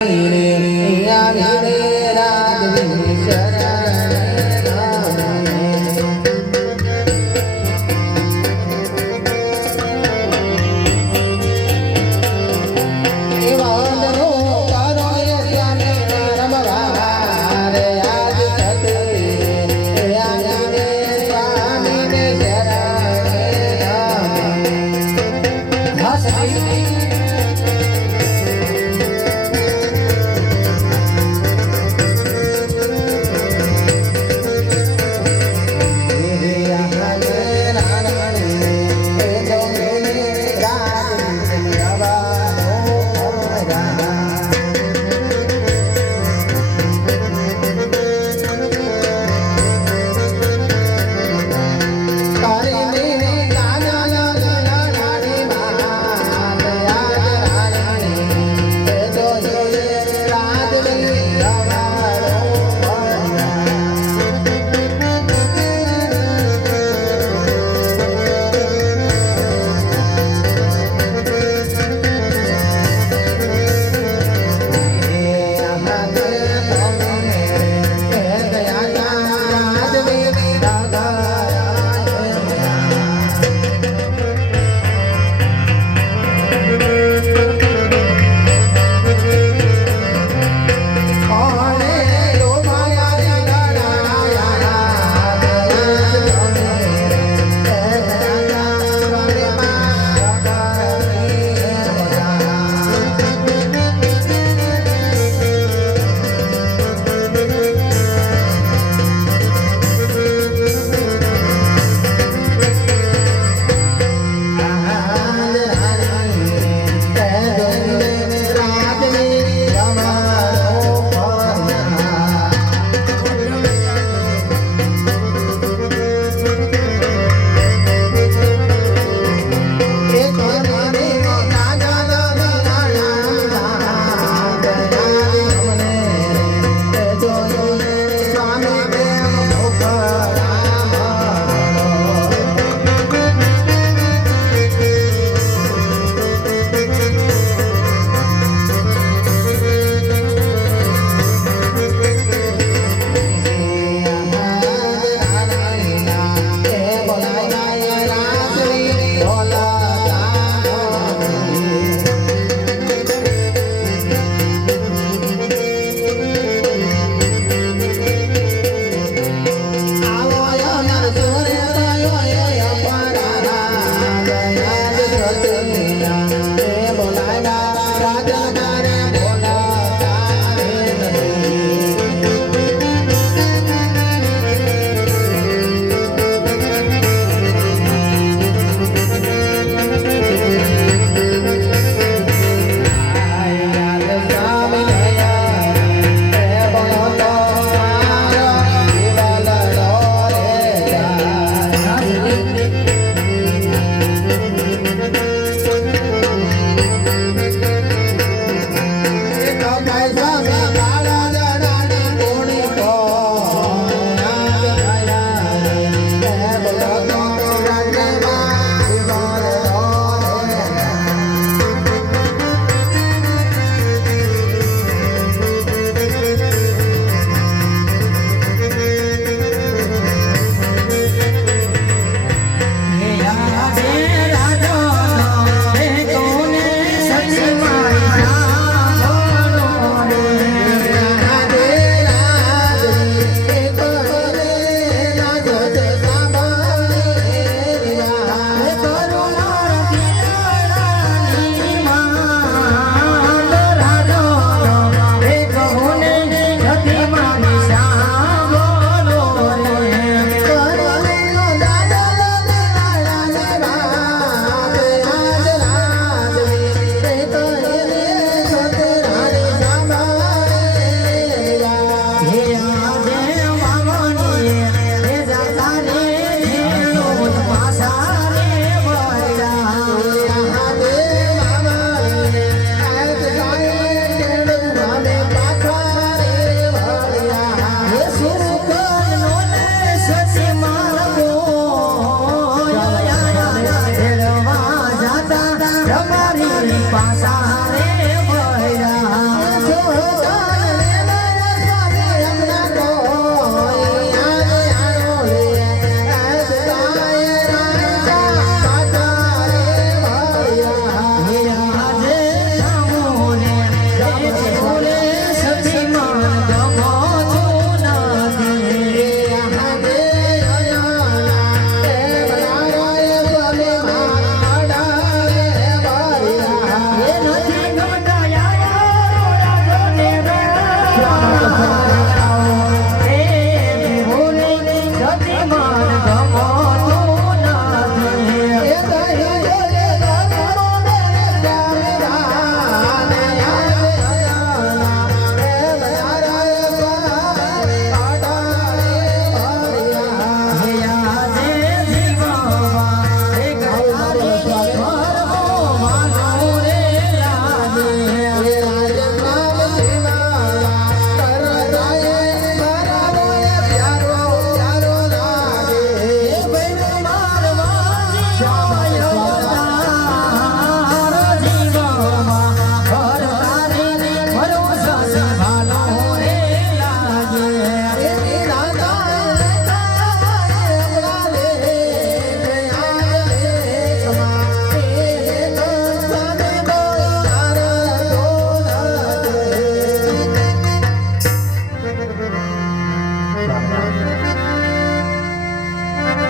રાધા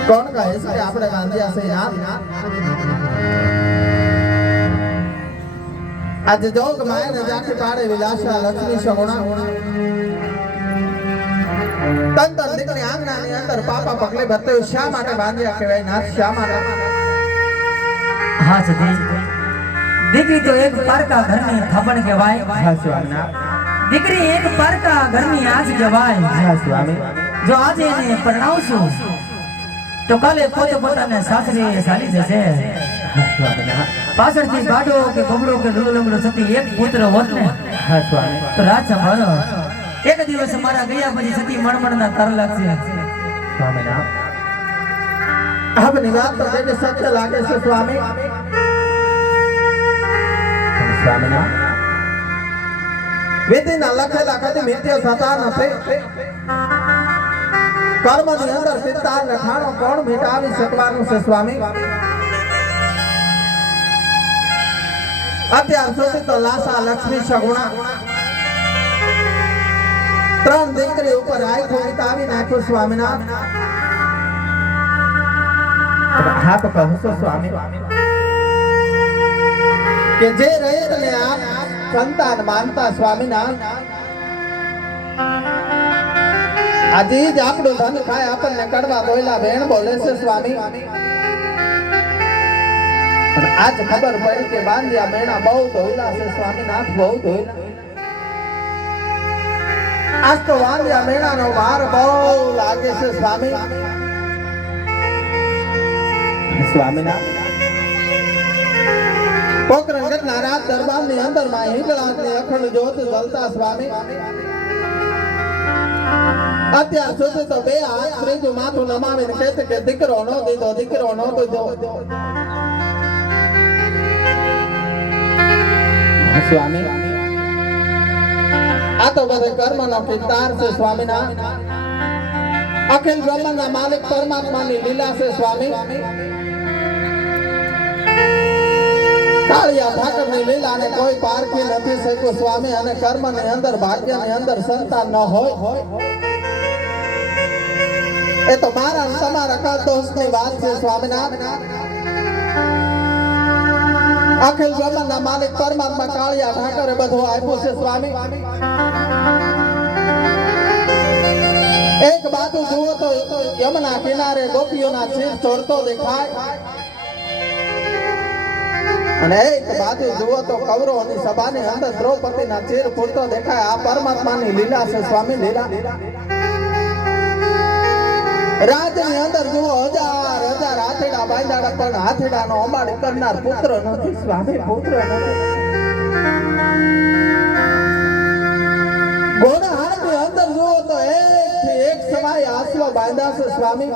કોણ કહે છે કે આપણે બાંધ્યા છે નાથ? આજે જોગ માયને જાખી પાડે વિલાસા લક્ષ્મી સગુણા તન તન દીકરી આંગણાની અંદર પાપા પગલે ભરતે શા માટે બાંધ્યા કહેવાય નાથ? શા માટે? હા સતી, દીકરી તો એક પારકા ઘરની થપણ કહેવાય. હા સ્વામી. દીકરી એક પારકા ઘરની આજ કહેવાય. હા સ્વામી. જો આજે એને પરણાવશું તો કાલે પોતે પોતાને સાસરે ચાલી જશે. પાછળથી બાડો કે બબડો કે લુગડો સતી એક પુત્ર હોત ને હા સ્વામી તો રાત સંભાળો. એક દિવસ મારા ગયા પછી સતી મણમણના તાર લાગશે. સ્વામી ના આપની વાત તો જેને સત્ય લાગે છે સ્વામી. સ્વામી ના વિધિના લખેલા કદી મિત્ય થતા નથી. કર્મની અંદર પિતા લખાણો કોણ મિટાવી શકવાનું છે સ્વામી? અત્યાર સુધી તો લાસા લક્ષ્મી સગુણા ત્રણ દીકરી ઉપર આખું વિતાવી નાખ્યું સ્વામીનાથ. આપ કહો છો સ્વામી કે જે રહીને આપ સંતાન માનતા સ્વામીનાથ, આજે જ આપણું ધન ખાય આપણને કડવા દોયલા બેન બોલે છે સ્વામી. આજ ખબર પડી કે બાંધ્યા મેણા બહુ ધોયલા છે સ્વામીનાથ, બહુ ધોયલા. આજ તો બાંધ્યા મેણાનો ભાર બહુ લાગે છે સ્વામી. સ્વામીનાથ પોકરણગઢના રાજ દરબારની અંદર માં હિંગળાની અખંડ જ્યોત જલતા સ્વામી. અત્યાર સુધી તો બે હાથ ત્રીજું માથું નમાવીને કહેતે કે દીકરો નો દીધો, દીકરો નો દીધો. સ્વામી આ તો બધે કર્મનો કિતાર છે સ્વામીના. અખિલ બ્રહ્માંડના માલિક પરમાત્માની લીલા છે સ્વામી. કાળિયા ઠાકરની લીલાને કોઈ પારખી નથી શક્યું સ્વામી. અને કર્મની અંદર ભાગ્યની અંદર સંતાન ન હોય એ તો મારા તમારા કાદોષની વાત છે સ્વામીનાથ. અખિલ બ્રહ્માંડના માલિક પરમાત્મા કાળિયા ઠાકરે બધું આપ્યું છે સ્વામી. એક બાજુ જુઓ તો યમુના કિનારે ગોપીઓના ચીર ચોરતો દેખાય, અને એક બાજુ જુઓ તો કૌરવોની સભાની અંદર દ્રૌપદીના ચીર ફૂટતો દેખાય. આ પરમાત્માની લીલા છે સ્વામી, લીલા. રાજની અંદર જુઓ હજાર હજાર હાથીડા બાંધાડા પણ હાથીડાનો અંબાડી કરનાર પુત્ર નથી સ્વામી, પુત્ર નથી. ઘોડાહારની અંદર જુઓ તો એક થી એક સમય આસવો બાંધા છે સ્વામી.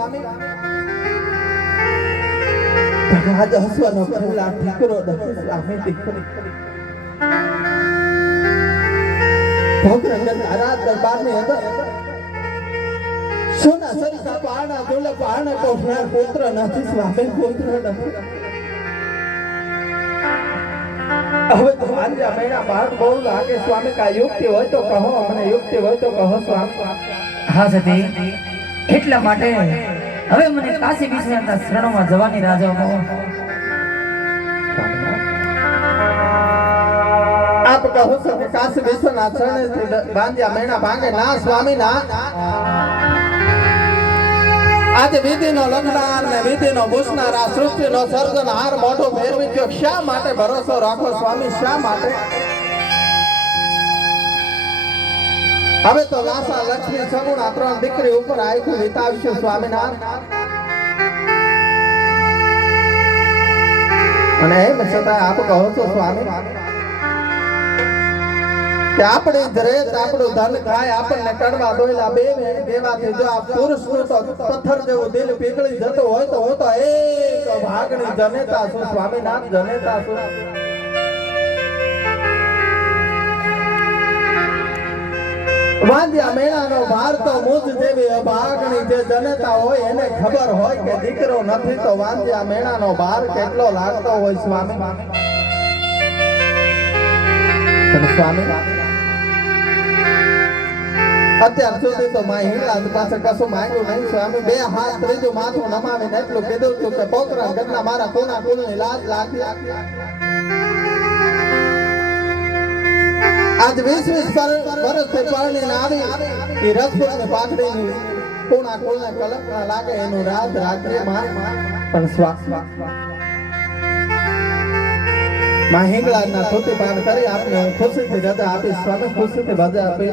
આજ હસવાનો પહેલા દીકરો નથી સ્વામી, દીકરી. પોકરણગઢના રાજ દરબારની અંદર સોના સરિતા પારણા દુલભ પારણા કોઠનાર પુત્ર નથી સ્વામી, પુત્ર નથી. હવે તો આંજા મહિના બાદ બહુ લાગે સ્વામી. કા યુક્તિ હોય તો કહો, મને યુક્તિ હોય તો કહો સ્વામી. હા સતી, એટલા માટે હવે મને કાશી વિશ્વનાથના શરણોમાં જવાની રાજા કહો. આપ કહો છો કે કાશી વિશ્વનાથ શરણેથી બાંધ્યા મહિના ભાંગે ના સ્વામી ના. આજે વિધિનો લગ્નાર ને વિધિનો ભૂષનાર આ સૃષ્ટિનો સર્જનહાર મોઢો ફેરવી ગયો. શા માટે ભરોસો રાખો સ્વામી, શા માટે? હવે તો લાસા લક્ષ્મી સગુણા ત્રણ દીકરી ઉપર આખું વિતાવશું સ્વામીનાથ. અને એમ છતાં આપ કહો છો સ્વામી કે આપણી જ રેત આપણું ધન ખાય આપણને કડવા દોયલા દેવાથી જો આ પુરુષનું તો પથ્થર જેવું દિલ પીગળી જતું હોય તો હું તો એક ભાગની જનેતા છું સ્વામીનાથ, જનેતા છું. વાંધ્યા મેળાનો ભાર તો મુજ જેવી અભાગની જે જનેતા હોય એને ખબર હોય કે દીકરો નથી તો વાંધ્યા મેળાનો ભાર કેટલો લાગતો હોય સ્વામી. સ્વામી અત્યાર સુધી તો માં હિંગળાજ પાસે કશું માંગ્યું નહીં સ્વામી. બે હાથ ત્રીજું માથું નમાવીને એટલું કીધું હતું કે પોકરા ગઢના મારા કોના કુળની લાજ લાગી. આજ 20 વર્ષથી પરણીને આવી એ રસપૂતની પાઘડીની કોના કુળને કલંક ના લાગે એનું રાજ રાખે માં. પણ માં હિંગળાજના સ્તુતિ પાઠ કરી આપને હું ખુશીથી રજા આપીશ સ્વામી. ખુશીથી રજા આપી